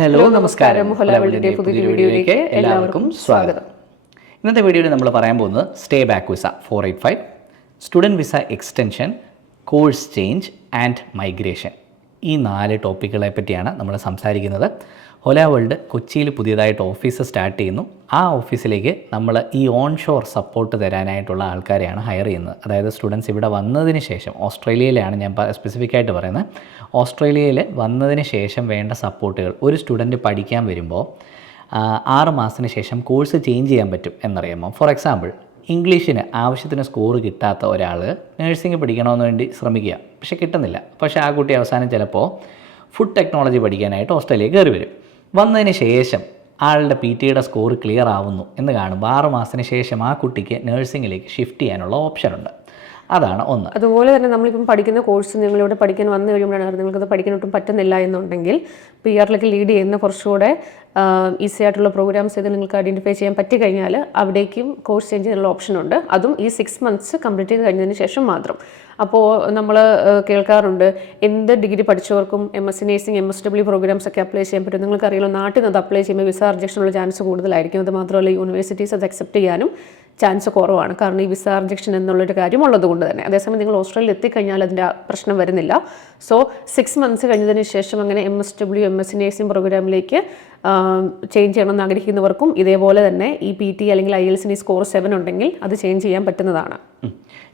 Hello നമസ്കാരം. ഹോലാവേൾഡിന്റെ പുതിയൊരു വീഡിയോയിലേക്ക് എല്ലാവർക്കും സ്വാഗതം. ഇന്നത്തെ വീഡിയോയിൽ നമ്മൾ പറയാൻ പോകുന്നത് stay back visa 485, student visa extension, course change and migration. ഈ 4 ടോപ്പിക്കുകളെ പറ്റിയാണ് നമ്മൾ സംസാരിക്കുന്നത്. ഹോലാ വേൾഡ് കൊച്ചിയിൽ പുതിയതായിട്ട് ഓഫീസ് സ്റ്റാർട്ട് ചെയ്യുന്നു. ആ ഓഫീസിലേക്ക് നമ്മൾ ഈ ഓൺ ഷോർ സപ്പോർട്ട് തരാനായിട്ടുള്ള ആൾക്കാരെയാണ് ഹയർ ചെയ്യുന്നത്. അതായത് സ്റ്റുഡൻസ് ഇവിടെ വന്നതിന് ശേഷം, ഓസ്ട്രേലിയയിലാണ് ഞാൻ സ്പെസിഫിക്കായിട്ട് പറയുന്നത്, ഓസ്ട്രേലിയയിൽ വന്നതിന് ശേഷം വേണ്ട സപ്പോർട്ടുകൾ. ഒരു സ്റ്റുഡൻറ്റ് പഠിക്കാൻ വരുമ്പോൾ 6 മാസത്തിന് ശേഷം കോഴ്സ് ചേഞ്ച് ചെയ്യാൻ പറ്റും എന്നറിയാമോ? ഫോർ എക്സാമ്പിൾ, ഇംഗ്ലീഷിന് ആവശ്യത്തിന് സ്കോർ കിട്ടാത്ത ഒരാൾ നഴ്സിംഗ് പഠിക്കണമെന്ന് വേണ്ടി ശ്രമിക്കുക, പക്ഷേ കിട്ടുന്നില്ല. പക്ഷേ ആ കുട്ടി അവസാനം ചിലപ്പോൾ ഫുഡ് ടെക്നോളജി പഠിക്കാനായിട്ട് ഓസ്ട്രേലിയയിൽ കയറി വരും. വന്നതിന് ശേഷം ആളുടെ PTയുടെ സ്കോർ ക്ലിയർ ആവുന്നു എന്ന് കാണുമ്പോൾ 6 മാസത്തിന് ശേഷം ആ കുട്ടിക്ക് നഴ്സിംഗിലേക്ക് ഷിഫ്റ്റ് ചെയ്യാനുള്ള ഓപ്ഷൻ ഉണ്ട്. അതാണ് ഒന്ന്. അതുപോലെ തന്നെ നമ്മളിപ്പം പഠിക്കുന്ന കോഴ്സ് നിങ്ങളിവിടെ പഠിക്കാൻ വന്നു കഴിയുമ്പോഴാണ് നിങ്ങൾക്കത് പഠിക്കാൻ ഒട്ടും പറ്റുന്നില്ല എന്നുണ്ടെങ്കിൽ PR-ലേക്ക് ലീഡ് ചെയ്യുന്ന കുറച്ചുകൂടെ ഈസി ആയിട്ടുള്ള പ്രോഗ്രാംസ് ഇത് നിങ്ങൾക്ക് ഐഡൻറ്റിഫൈ ചെയ്യാൻ പറ്റിക്കഴിഞ്ഞാൽ അവിടേക്കും കോഴ്സ് ചേഞ്ച് ചെയ്യാനുള്ള ഓപ്ഷൻ ഉണ്ട്. അതും ഈ 6 മന്ത്സ് കംപ്ലീറ്റ് ചെയ്ത് കഴിഞ്ഞതിന് ശേഷം മാത്രം. അപ്പോൾ നമ്മൾ കേൾക്കാറുണ്ട്, എന്ത് ഡിഗ്രി പഠിച്ചവർക്കും MSc നേഴ്സിംഗ്, MSW പ്രോഗ്രാംസ് ഒക്കെ അപ്ലൈ ചെയ്യാൻ പറ്റും. നിങ്ങൾക്കറിയാലോ, നാട്ടിൽ നിന്ന് അത് അപ്ലൈ ചെയ്യുമ്പോൾ വിസ റിജക്ഷനുള്ള ചാൻസ് കൂടുതലായിരിക്കും. അത് മാത്രമല്ല, യൂണിവേഴ്സിറ്റീസ് അത് അക്സെപ്റ്റ് ചെയ്യാനും ചാൻസ് കുറവാണ്. കാരണം ഈ വിസ റിജക്ഷൻ എന്നുള്ളൊരു കാര്യം ഉള്ളത് കൊണ്ട് തന്നെ. അതേസമയം നിങ്ങൾ ഓസ്ട്രേലിയയിൽ എത്തിക്കഴിഞ്ഞാൽ അതിൻ്റെ പ്രശ്നം വരുന്നില്ല. സോ 6 മന്ത്സ് കഴിഞ്ഞതിന് ശേഷം അങ്ങനെ MSW, MSc നേഴ്സിംഗ് പ്രോഗ്രാമിലേക്ക് ചേഞ്ച് ചെയ്യണമെന്ന് ആഗ്രഹിക്കുന്നവർക്കും ഇതേപോലെ തന്നെ ഈ PT അല്ലെങ്കിൽ IELTS സ്കോർ 7 ഉണ്ടെങ്കിൽ അത് ചേഞ്ച് ചെയ്യാൻ പറ്റുന്നതാണ്.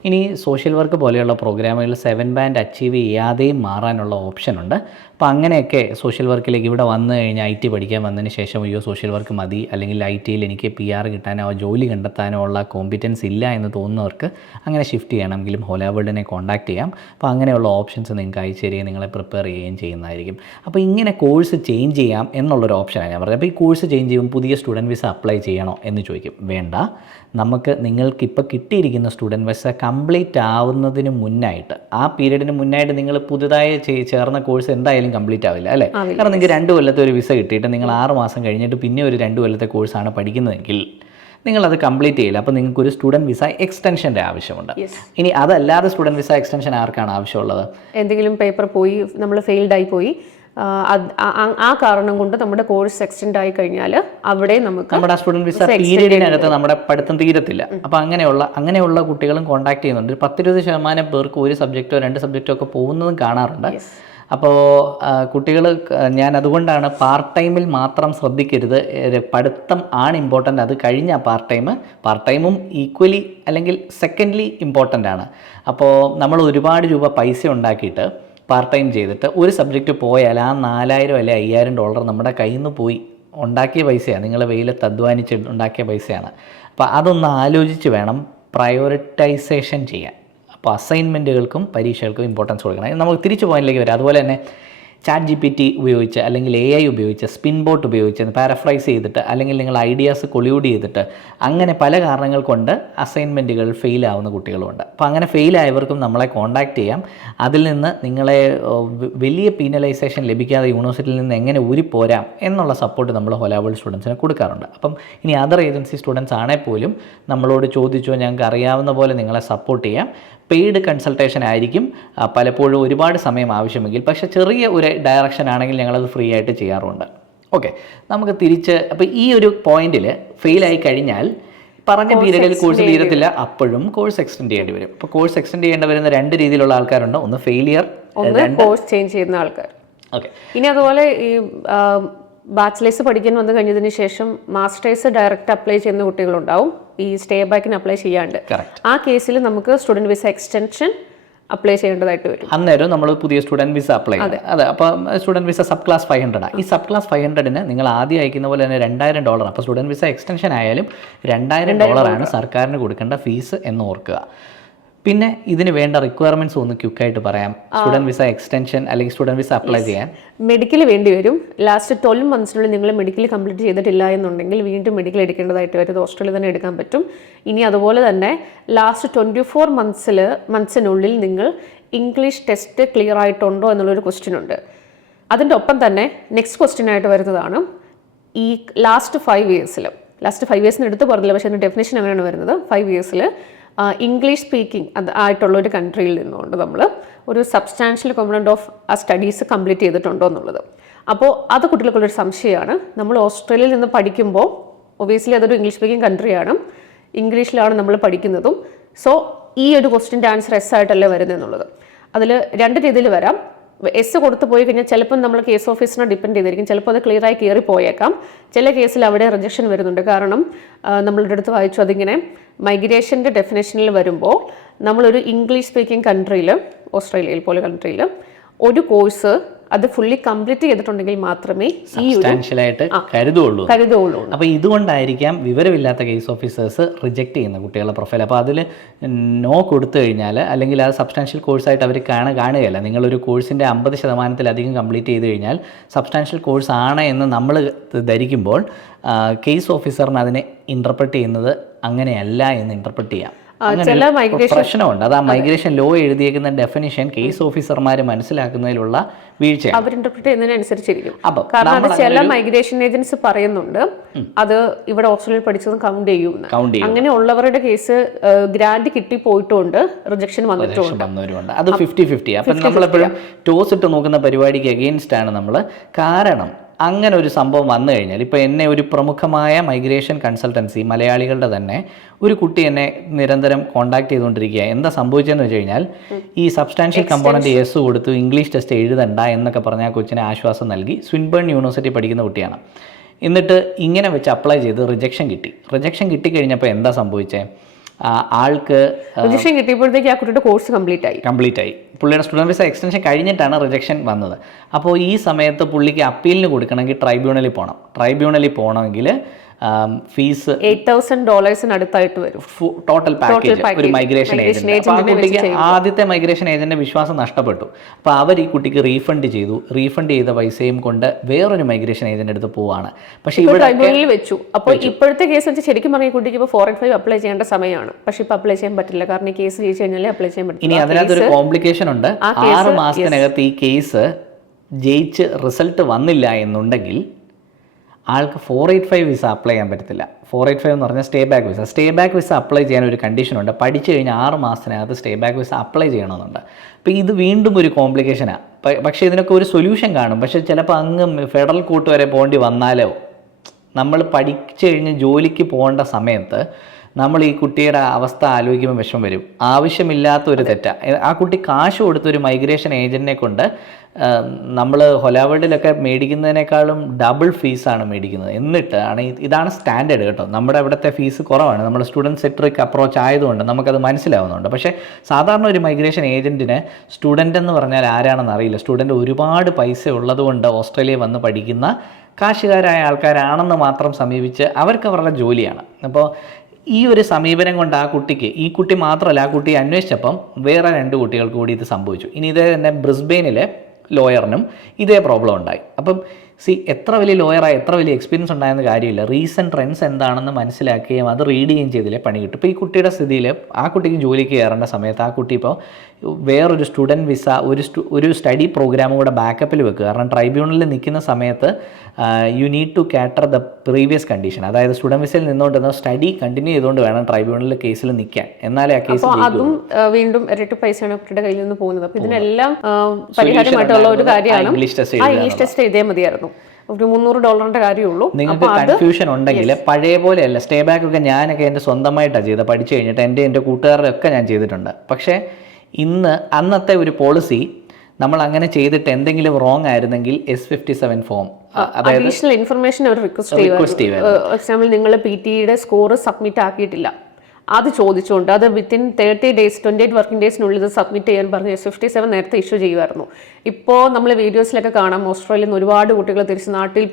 ഇനി സോഷ്യൽ വർക്ക് പോലെയുള്ള പ്രോഗ്രാമുകളിൽ 7 ബാൻഡ് അച്ചീവ് ചെയ്യാതെയും മാറാനുള്ള ഓപ്ഷൻ ഉണ്ട്. അപ്പോൾ അങ്ങനെയൊക്കെ സോഷ്യൽ വർക്കിലേക്ക് ഇവിടെ വന്നു കഴിഞ്ഞാൽ IT പഠിക്കാൻ വന്നതിന് ശേഷം സോഷ്യൽ വർക്ക് മതി, അല്ലെങ്കിൽ ITയിൽ എനിക്ക് PR കിട്ടാനോ ജോലി കണ്ടെത്താനോ ഉള്ള കോമ്പിറ്റൻസ് ഇല്ല എന്ന് തോന്നുന്നവർക്ക് അങ്ങനെ ഷിഫ്റ്റ് ചെയ്യണമെങ്കിലും ഹോലാ വേൾഡിനെ കോൺടാക്ട് ചെയ്യാം. അപ്പോൾ അങ്ങനെയുള്ള ഓപ്ഷൻസ് നിങ്ങൾക്ക് അയച്ചു തരികയും നിങ്ങളെ പ്രിപ്പയർ ചെയ്യുകയും ചെയ്യുന്നതായിരിക്കും. അപ്പോൾ ഇങ്ങനെ കോഴ്സ് ചേഞ്ച് ചെയ്യാം എന്നുള്ളൊരു ഓപ്ഷനാണ് ഞാൻ പറഞ്ഞത്. അപ്പോൾ ഈ കോഴ്സ് ചേഞ്ച് ചെയ്യുമ്പോൾ പുതിയ സ്റ്റുഡൻറ്റ് വിസ അപ്ലൈ ചെയ്യണോ എന്ന് ചോദിക്കും. വേണ്ട, നിങ്ങൾക്കിപ്പോൾ കിട്ടിയിരിക്കുന്ന സ്റ്റുഡൻറ്റ് വിസ കംപ്ലീറ്റ് ആവുന്നതിന് മുന്നായിട്ട്, ആ പീരീഡിന് മുന്നായിട്ട് നിങ്ങൾ പുതുതായി ചേർന്ന കോഴ്സ് എന്തായാലും കംപ്ലീറ്റ് ആവില്ല, അല്ലേ? കാരണം നിങ്ങൾക്ക് 2 കൊല്ലത്തെ ഒരു വിസ കിട്ടിയിട്ട് നിങ്ങൾ 6 മാസം കഴിഞ്ഞിട്ട് പിന്നെ ഒരു 2 കൊല്ലത്തെ കോഴ്സാണ് പഠിക്കുന്നതെങ്കിൽ നിങ്ങളത് കംപ്ലീറ്റ് ചെയ്യില്ല. അപ്പോൾ നിങ്ങൾക്കൊരു സ്റ്റുഡൻറ്റ് വിസ എക്സ്റ്റൻഷൻ്റെ ആവശ്യമുണ്ട്. ഇനി അതല്ലാതെ സ്റ്റുഡൻറ്റ് വിസ എക്സ്റ്റൻഷൻ ആർക്കാണ് ആവശ്യമുള്ളത്? എന്തെങ്കിലും പേപ്പർ പോയി, നമ്മൾ ഫെയിൽഡായി പോയി, ആ കാരണം കൊണ്ട് നമ്മുടെ കോഴ്സ് എക്സ്റ്റെൻഡ് ആയി കഴിഞ്ഞാൽ അവിടെ നമുക്ക് നമ്മുടെ സ്റ്റുഡൻറ്റ് വിസ പീരീഡിനകത്ത് നമ്മുടെ പഠിത്തം തീരത്തില്ല. അപ്പോൾ അങ്ങനെയുള്ള കുട്ടികളും കോൺടാക്ട് ചെയ്യുന്നുണ്ട്. 10-20% പേർക്ക് ഒരു സബ്ജക്റ്റോ 2 സബ്ജക്റ്റോ ഒക്കെ പോകുന്നതും കാണാറുണ്ട്. അപ്പോൾ കുട്ടികൾ, ഞാൻ അതുകൊണ്ടാണ് പാർട്ട് ടൈമിൽ മാത്രം ശ്രദ്ധിക്കരുത്. പഠിത്തം ആണ് ഇമ്പോർട്ടൻ്റ്. അത് കഴിഞ്ഞ പാർട്ട് ടൈമും ഈക്വലി അല്ലെങ്കിൽ സെക്കൻഡ്ലി ഇമ്പോർട്ടൻ്റ് ആണ്. അപ്പോൾ നമ്മൾ ഒരുപാട് രൂപ പൈസ ഉണ്ടാക്കിയിട്ട് പാർട്ട് ടൈം ചെയ്തിട്ട് ഒരു സബ്ജക്റ്റ് പോയാൽ ആ $4,000 അല്ലെങ്കിൽ $5,000 നമ്മുടെ കയ്യിൽ നിന്ന് പോയി. ഉണ്ടാക്കിയ പൈസയാണ്, നിങ്ങൾ വെയിലത്ത് അധ്വാനിച്ച് ഉണ്ടാക്കിയ പൈസയാണ്. അപ്പോൾ അതൊന്ന് ആലോചിച്ച് വേണം പ്രയോറിറ്റൈസേഷൻ ചെയ്യാൻ. അപ്പോൾ അസൈൻമെൻറ്റുകൾക്കും പരീക്ഷകൾക്കും ഇമ്പോർട്ടൻസ് കൊടുക്കണം. നമുക്ക് തിരിച്ചു പോയിന്റിലേക്ക് വരാം. അതുപോലെ തന്നെ ChatGPT ഉപയോഗിച്ച് അല്ലെങ്കിൽ AI ഉപയോഗിച്ച്, സ്പിൻ ബോട്ട് ഉപയോഗിച്ച് പാരഫ്രൈസ് ചെയ്തിട്ട്, അല്ലെങ്കിൽ നിങ്ങൾ ഐഡിയാസ് കൊളിയൂഡ് ചെയ്തിട്ട്, അങ്ങനെ പല കാരണങ്ങൾ കൊണ്ട് അസൈൻമെൻറ്റുകൾ ഫെയിലാവുന്ന കുട്ടികളുമുണ്ട്. അപ്പോൾ അങ്ങനെ ഫെയിലായവർക്കും നമ്മളെ കോൺടാക്റ്റ് ചെയ്യാം. അതിൽ നിന്ന് നിങ്ങളെ വലിയ പീനലൈസേഷൻ ലഭിക്കാതെ യൂണിവേഴ്സിറ്റിയിൽ നിന്ന് എങ്ങനെ ഊരിപ്പോരാം എന്നുള്ള സപ്പോർട്ട് നമ്മൾ ഹോലാ വേൾഡ് സ്റ്റുഡൻസിന് കൊടുക്കാറുണ്ട്. അപ്പം ഇനി അതർ ഏജൻസി സ്റ്റുഡൻസ് ആണെങ്കിൽ പോലും നമ്മളോട് ചോദിച്ചോ, ഞങ്ങൾക്ക് അറിയാവുന്ന പോലെ നിങ്ങളെ സപ്പോർട്ട് ചെയ്യാം. പെയ്ഡ് കൺസൾട്ടേഷൻ ആയിരിക്കും പലപ്പോഴും ഒരുപാട് സമയം ആവശ്യമെങ്കിൽ, പക്ഷേ ചെറിയ ഒരു ഡയറക്ഷൻ ആണെങ്കിൽ ഞങ്ങളത് ഫ്രീ ആയിട്ട് ചെയ്യാറുണ്ട്. ഓക്കെ, നമുക്ക് തിരിച്ച്, അപ്പോൾ ഈ ഒരു പോയിന്റിൽ ഫെയിലായി കഴിഞ്ഞാൽ പറഞ്ഞ പീരീഡിൽ കോഴ്സ് തീരത്തില്ല, അപ്പോഴും കോഴ്സ് എക്സ്റ്റെൻഡ് ചെയ്യേണ്ടി വരും. അപ്പോൾ കോഴ്സ് എക്സ്റ്റെൻഡ് ചെയ്യേണ്ടി വരുന്ന 2 രീതിയിലുള്ള ആൾക്കാരുണ്ട്. ഒന്ന് ഫെയിലിയർ, കോഴ്സ് ചേഞ്ച് ചെയ്യുന്ന ആൾക്കാർ. ഓക്കെ. ഇനി അതുപോലെ ഈ ബാച്ചിലേഴ്സ് പഠിക്കാൻ വന്നു കഴിഞ്ഞതിന് ശേഷം മാസ്റ്റേഴ്സ് ഡയറക്റ്റ് അപ്ലൈ ചെയ്യുന്ന കുട്ടികളുണ്ടാവും, ഈ സ്റ്റേ ബാക്കിന് അപ്ലൈ ചെയ്യാണ്ട്. ആ കേസിൽ നമുക്ക് സ്റ്റുഡൻറ്റ് വിസ എക്സ്റ്റൻഷൻ അപ്ലൈ ചെയ്യേണ്ടതായിട്ട് വരും. അന്നേരം നമ്മൾ പുതിയ സ്റ്റുഡൻറ്റ് വിസ അപ്ലൈ ചെയ്യും. അതെ, അപ്പോൾ സ്റ്റുഡൻറ്റ് വിസ സബ് ക്ലാസ് 500. ഈ സബ് ക്ലാസ് 500-ന് നിങ്ങൾ ആദ്യം അയക്കുന്ന പോലെ തന്നെ $2,000. അപ്പോൾ സ്റ്റുഡൻറ്റ് വിസ എക്സ്റ്റൻഷൻ ആയാലും $2,000 സർക്കാരിന് കൊടുക്കേണ്ട ഫീസ് എന്ന് ഓർക്കുക. പിന്നെ ഇതിന് വേണ്ട റിക്വയർമെന്റ്സ് ഒന്ന് ക്വിക്കായിട്ട് പറയാം. സ്റ്റുഡൻറ്റ് വിസ എക്സ്റ്റൻഷൻ അല്ലെങ്കിൽ സ്റ്റുഡൻറ്റ് വിസ അപ്ലൈ ചെയ്യാൻ മെഡിക്കൽ വേണ്ടി വരും. ലാസ്റ്റ് 12 മന്ത്സിനുള്ളിൽ നിങ്ങൾ മെഡിക്കൽ കംപ്ലീറ്റ് ചെയ്തിട്ടില്ല എന്നുണ്ടെങ്കിൽ വീണ്ടും മെഡിക്കൽ എടുക്കേണ്ടതായിട്ട് വരും. ഓസ്ട്രേലിയ തന്നെ എടുക്കാൻ പറ്റും. ഇനി അതുപോലെ തന്നെ ലാസ്റ്റ് 24 മന്ത്സിനുള്ളിൽ നിങ്ങൾ ഇംഗ്ലീഷ് ടെസ്റ്റ് ക്ലിയർ ആയിട്ടുണ്ടോ എന്നുള്ളൊരു ക്വസ്റ്റ്യൻ ഉണ്ട്. അതിൻ്റെ ഒപ്പം തന്നെ നെക്സ്റ്റ് ക്വസ്റ്റ്യൻ ആയിട്ട് വരുന്നതാണ് ഈ ലാസ്റ്റ് 5 ഇയേഴ്സിന് എടുത്ത് പറഞ്ഞില്ല, പക്ഷേ അതിൻ്റെ ഡെഫിനേഷൻ അങ്ങനെയാണ് വരുന്നത്. 5 ഇയേഴ്സിൽ ഇംഗ്ലീഷ് സ്പീക്കിംഗ് ആയിട്ടുള്ള ഒരു കൺട്രിയിൽ നിന്നുകൊണ്ട് നമ്മൾ ഒരു സബ്സ്റ്റാൻഷ്യൽ കോമ്പണൻറ്റ് ഓഫ് ആ സ്റ്റഡീസ് കംപ്ലീറ്റ് ചെയ്തിട്ടുണ്ടോ എന്നുള്ളത്. അപ്പോൾ അത് കുട്ടികൾക്കുള്ളൊരു സംശയമാണ്. നമ്മൾ ഓസ്ട്രേലിയയിൽ നിന്ന് പഠിക്കുമ്പോൾ ഒബിയസ്ലി അതൊരു ഇംഗ്ലീഷ് സ്പീക്കിംഗ് കൺട്രിയാണ്, ഇംഗ്ലീഷിലാണ് നമ്മൾ പഠിക്കുന്നതും. സോ ഈ ഒരു ക്വസ്റ്റിൻ്റെ ആൻസർ എസ് ആയിട്ടല്ലേ വരുന്നതെന്നുള്ളത്. അതിൽ 2 രീതിയിൽ വരാം. എസ് കൊടുത്ത് പോയി കഴിഞ്ഞാൽ ചിലപ്പോൾ നമ്മൾ കേസ് ഓഫീസറിനെ ഡിപ്പെൻഡ് ചെയ്തിരിക്കും, ചിലപ്പോൾ അത് ക്ലിയറായി കയറി പോയേക്കാം. ചില കേസിൽ അവിടെ റിജക്ഷൻ വരുന്നുണ്ട്. കാരണം നമ്മളുടെ അടുത്ത് വായിച്ചു, അതിങ്ങനെ മൈഗ്രേഷൻ്റെ ഡെഫിനേഷനിൽ വരുമ്പോൾ നമ്മളൊരു ഇംഗ്ലീഷ് സ്പീക്കിംഗ് കൺട്രിയിൽ, ഓസ്ട്രേലിയയിൽ പോലെ കൺട്രിയിൽ ഒരു കോഴ്സ് അത് ഫുള്ളി കംപ്ലീറ്റ് ചെയ്തിട്ടുണ്ടെങ്കിൽ മാത്രമേ ഈ സബ്സ്റ്റാൻഷ്യലായിട്ട് കരുതുള്ളൂ. അപ്പോൾ ഇതുകൊണ്ടായിരിക്കാം വിവരമില്ലാത്ത കേസ് ഓഫീസേഴ്സ് റിജക്ട് ചെയ്യുന്ന കുട്ടികളുടെ പ്രൊഫൈൽ. അപ്പോൾ അതിൽ നോ കൊടുത്തു കഴിഞ്ഞാൽ, അല്ലെങ്കിൽ അത് സബ്സ്റ്റാൻഷ്യൽ കോഴ്സായിട്ട് അവർ കാണുകയല്ല. നിങ്ങളൊരു കോഴ്സിൻ്റെ 50% കംപ്ലീറ്റ് ചെയ്ത് കഴിഞ്ഞാൽ സബ്സ്റ്റാൻഷ്യൽ കോഴ്സ് ആണ് എന്ന് നമ്മൾ ധരിക്കുമ്പോൾ കേസ് ഓഫീസറിന് അതിനെ ഇൻ്റർപ്രറ്റ് ചെയ്യുന്നത് അങ്ങനെയല്ല എന്ന് ഇൻ്റർപ്രറ്റ് ചെയ്യാം. പ്രശ്നമുണ്ട്. അത് ആ മൈഗ്രേഷൻ ലോ എഴുതിയേക്കുന്ന ഡെഫിനിഷൻ കേസ് ഓഫീസർമാർ മനസ്സിലാക്കുന്നതിലുള്ള വീഴ്ച അവർ ഇന്റർപ്രറ്റ് ചെയ്യുന്നതിനനുസരിച്ചിരിക്കും. കാരണം അത് ചില മൈഗ്രേഷൻ ഏജൻസ് പറയുന്നുണ്ട് അത് ഇവിടെ ഓസ്ട്രേലിയയിൽ പഠിച്ചതും കൗണ്ട് ചെയ്യും. അങ്ങനെയുള്ളവരുടെ കേസ് ഗ്രാൻഡ് കിട്ടി പോയിട്ടുണ്ട്, റിജക്ഷൻ വന്നിട്ടുണ്ട്. അത് 50-50. അപ്പം നമ്മളെപ്പോഴും ടോസ് ഇട്ട് നോക്കുന്ന പരിപാടിക്ക് അഗെയിൻസ്റ്റ് ആണ് നമ്മൾ. കാരണം അങ്ങനെ ഒരു സംഭവം വന്നു കഴിഞ്ഞാൽ, ഇപ്പോൾ എന്നെ ഒരു പ്രമുഖമായ മൈഗ്രേഷൻ കൺസൾട്ടൻസി, മലയാളികളുടെ തന്നെ ഒരു കുട്ടി എന്നെ നിരന്തരം കോൺടാക്ട് ചെയ്തുകൊണ്ടിരിക്കുക. എന്താ സംഭവിച്ചതെന്ന് വെച്ച് കഴിഞ്ഞാൽ, ഈ സബ്സ്റ്റാൻഷ്യൽ കമ്പോണൻറ്റ് യെസ് കൊടുത്തു, ഇംഗ്ലീഷ് ടെസ്റ്റ് എഴുതണ്ട എന്നൊക്കെ പറഞ്ഞാൽ കൊച്ചിനെ ആശ്വാസം നൽകി. സ്വിൻബേൺ യൂണിവേഴ്സിറ്റി പഠിക്കുന്ന കുട്ടിയാണ്. എന്നിട്ട് ഇങ്ങനെ വെച്ച് അപ്ലൈ ചെയ്ത് റിജക്ഷൻ കിട്ടിക്കഴിഞ്ഞപ്പോൾ എന്താ സംഭവിച്ചത്? ആൾക്ക് റിജക്ഷൻ കിട്ടിയപ്പോഴത്തേക്ക് ആ കുട്ടിയുടെ കോഴ്സ് കംപ്ലീറ്റ് ആയി. പുള്ളിയുടെ സ്റ്റുഡൻറ് വിസ എക്സ്റ്റൻഷൻ കഴിഞ്ഞിട്ടാണ് റിജക്ഷൻ വന്നത്. അപ്പോൾ ഈ സമയത്ത് പുള്ളിക്ക് അപ്പീലിന് കൊടുക്കണമെങ്കിൽ ട്രൈബ്യൂണലിൽ പോകണമെങ്കിൽ ഫീസ് $8,000 അടുത്തായിട്ട് വരും. ടോട്ടൽ പാക്കേജ് ഒരു മൈഗ്രേഷൻ ഏജന്റ്. അപ്പോൾ ആ കുട്ടിക്ക് ആദ്യത്തെ മൈഗ്രേഷൻ ഏജന്റിന്റെ വിശ്വാസം നഷ്ടപ്പെട്ടു. അപ്പോൾ അവർ ഈ കുട്ടിക്ക് റീഫണ്ട് ചെയ്ത പൈസയും കൊണ്ട് വേറൊരു മൈഗ്രേഷൻ ഏജന്റ് അടുത്ത് പോവാണ്. പക്ഷേ ഇവിടെ ട്രൈബ്യൂണലിൽ വെച്ചു. അപ്പോൾ ഇപ്പോഴത്തെ കേസ് വെച്ച് ശരിക്കും പറഞ്ഞ കുട്ടിക്ക് ഇപ്പോൾ 485 അപ്ലൈ ചെയ്യേണ്ട സമയമാണ്. പക്ഷേ ഇപ്പോൾ അപ്ലൈ ചെയ്യാൻ പറ്റില്ല, കാരണം ഈ കേസ് ജയിച്ചു കഴിഞ്ഞാലേ അപ്ലൈ ചെയ്യാൻ പറ്റില്ല. ഇനി അതിനകത്തൊരു കോംപ്ലിക്കേഷൻ ഉണ്ട്. 6 മാസത്തിനകത്ത് ഈ കേസ് ജയിച്ച് റിസൾട്ട് വന്നില്ല എന്നുണ്ടെങ്കിൽ ആൾക്ക് 485 വിസ അപ്ലൈ ചെയ്യാൻ പറ്റത്തില്ല. 485 എന്ന് പറഞ്ഞാൽ സ്റ്റേ ബാക്ക് വിസ അപ്ലൈ ചെയ്യാൻ ഒരു കണ്ടീഷനുണ്ട്. പഠിച്ചു കഴിഞ്ഞാൽ 6 മാസത്തിനകത്ത് സ്റ്റേ ബാക്ക് വിസ അപ്ലൈ ചെയ്യണമെന്നുണ്ട്. അപ്പോൾ ഇത് വീണ്ടും ഒരു കോംപ്ലിക്കേഷനാണ്. പക്ഷേ ഇതിനൊക്കെ ഒരു സൊല്യൂഷൻ കാണും. പക്ഷേ ചിലപ്പോൾ അങ്ങ് ഫെഡറൽ കോർട്ട് വരെ പോകേണ്ടി വന്നാലോ, നമ്മൾ പഠിച്ചു കഴിഞ്ഞ് ജോലിക്ക് പോകേണ്ട സമയത്ത് നമ്മൾ ഈ കുട്ടിയുടെ അവസ്ഥ ആലോചിക്കുമ്പോൾ വിഷമം വരും. ആവശ്യമില്ലാത്തൊരു തെറ്റാണ്. ആ കുട്ടി കാശ് കൊടുത്തൊരു മൈഗ്രേഷൻ ഏജൻറ്റിനെ കൊണ്ട് നമ്മൾ ഹൊലാവേഡിലൊക്കെ മേടിക്കുന്നതിനേക്കാളും ഡബിൾ ഫീസാണ് മേടിക്കുന്നത്. എന്നിട്ടാണ് ഇതാണ് സ്റ്റാൻഡേർഡ് കേട്ടോ. നമ്മുടെ ഇവിടുത്തെ ഫീസ് കുറവാണ്. നമ്മുടെ സ്റ്റുഡൻറ്റ് സെൻട്രിക് അപ്രോച്ച് ആയതുകൊണ്ട് നമുക്കത് മനസ്സിലാവുന്നുണ്ട്. പക്ഷേ സാധാരണ ഒരു മൈഗ്രേഷൻ ഏജൻറ്റിന് സ്റ്റുഡൻ്റ് എന്ന് പറഞ്ഞാൽ ആരാണെന്ന് അറിയില്ല. സ്റ്റുഡൻറ്റ് ഒരുപാട് പൈസ ഉള്ളതുകൊണ്ട് ഓസ്ട്രേലിയയിൽ വന്ന് പഠിക്കുന്ന കാശുകാരായ ആൾക്കാരാണെന്ന് മാത്രം സമീപിച്ച് അവർക്ക് അവരുടെ ജോലിയാണ്. അപ്പോൾ ഈ ഒരു സമീപനം കൊണ്ട് ഈ കുട്ടി മാത്രമല്ല, ആ കുട്ടിയെ അന്വേഷിച്ചപ്പം വേറെ 2 കുട്ടികൾക്ക് കൂടി ഇത് സംഭവിച്ചു. ഇനി ഇതേ തന്നെ ബ്രിസ്ബെയിനിലെ ലോയറിനും ഇതേ പ്രോബ്ലം ഉണ്ടായി. അപ്പം എത്ര വലിയ ലോയറായി, എത്ര വലിയ എക്സ്പീരിയൻസ് ഉണ്ടായെന്ന് കാര്യമില്ല. റീസെൻറ്റ് ട്രെൻഡ്സ് എന്താണെന്ന് മനസ്സിലാക്കുകയും അത് റീഡ് ചെയ്യുകയും ചെയ്തില്ലേ പണി കിട്ടും. ഇപ്പോൾ ഈ കുട്ടിയുടെ സ്ഥിതിയിൽ ആ കുട്ടിക്ക് ജോലിക്ക് കയറേണ്ട സമയത്ത് ആ കുട്ടി ഇപ്പോൾ വേറൊരു സ്റ്റുഡൻറ്റ് വിസ ഒരു സ്റ്റഡി പ്രോഗ്രാമും കൂടെ ബാക്കപ്പിൽ വെക്കുക. കാരണം ട്രൈബ്യൂണലിൽ നിൽക്കുന്ന സമയത്ത് you need to cater the previous condition. അതായത് സ്റ്റുഡൻറ്റ് വിസയിൽ നിന്നുകൊണ്ട് സ്റ്റഡി കണ്ടിന്യൂ ചെയ്തുകൊണ്ട് വേണം ട്രൈബ്യൂണലിൽ കേസിൽ നിൽക്കാൻ. എന്നാലേ ആ കേസ് അതും വീണ്ടും ഇരട്ടി പൈസയാണ് കുട്ടിയുടെ കയ്യിൽ നിന്ന് പോകുന്നത്. അപ്പോൾ ഇതിനെല്ലാം പരിഹാരമായിട്ടുള്ള ഒരു കാര്യമാണ് ഇംഗ്ലീഷ് ടെസ്റ്റ് എഴുതിയാൽ മതിയായിരുന്നു. ഒരു $300 കാര്യമുള്ളൂ. നിങ്ങൾക്ക് കൺഫ്യൂഷൻ ഉണ്ടെങ്കിൽ പഴയ പോലെയല്ല. സ്റ്റേ ബാക്ക് ഒക്കെ ഞാനൊക്കെ എൻ്റെ സ്വന്തമായിട്ടാണ് ചെയ്തത്. പഠിച്ചു കഴിഞ്ഞിട്ട് എൻ്റെ കൂട്ടുകാരുടെ ഒക്കെ ഞാൻ ചെയ്തിട്ടുണ്ട്. പക്ഷേ അന്നത്തെ ഒരു പോളിസി നമ്മൾ അങ്ങനെ ചെയ്തിട്ട് എന്തെങ്കിലും റോങ് ആയിരുന്നെങ്കിൽ S57 ഫോം, അതായത് അഡീഷണൽ ഇൻഫർമേഷൻ അവർ റിക്വസ്റ്റ് ചെയ്യുക. എക്സാമ്പിൾ നിങ്ങൾ PT-യുടെ സ്കോർ സബ്മിറ്റ് ആക്കിയിട്ടില്ല, അത് ചോദിച്ചുകൊണ്ട് അത് വിത്തിൻ 30 ഡേയ്സ് 28 വർക്കിംഗ് ഡേയ്സിനുള്ളിൽ ഇത് സബ്മിറ്റ് ചെയ്യാൻ പറഞ്ഞ് S57 നേരത്തെ ഇഷ്യൂ ചെയ്യുമായിരുന്നു. ഇപ്പോൾ നമ്മൾ വീഡിയോസിലൊക്കെ കാണാം ഓസ്ട്രേലിയയിൽ നിന്ന് ഒരുപാട് കുട്ടികൾ തിരിച്ച് നാട്ടിൽ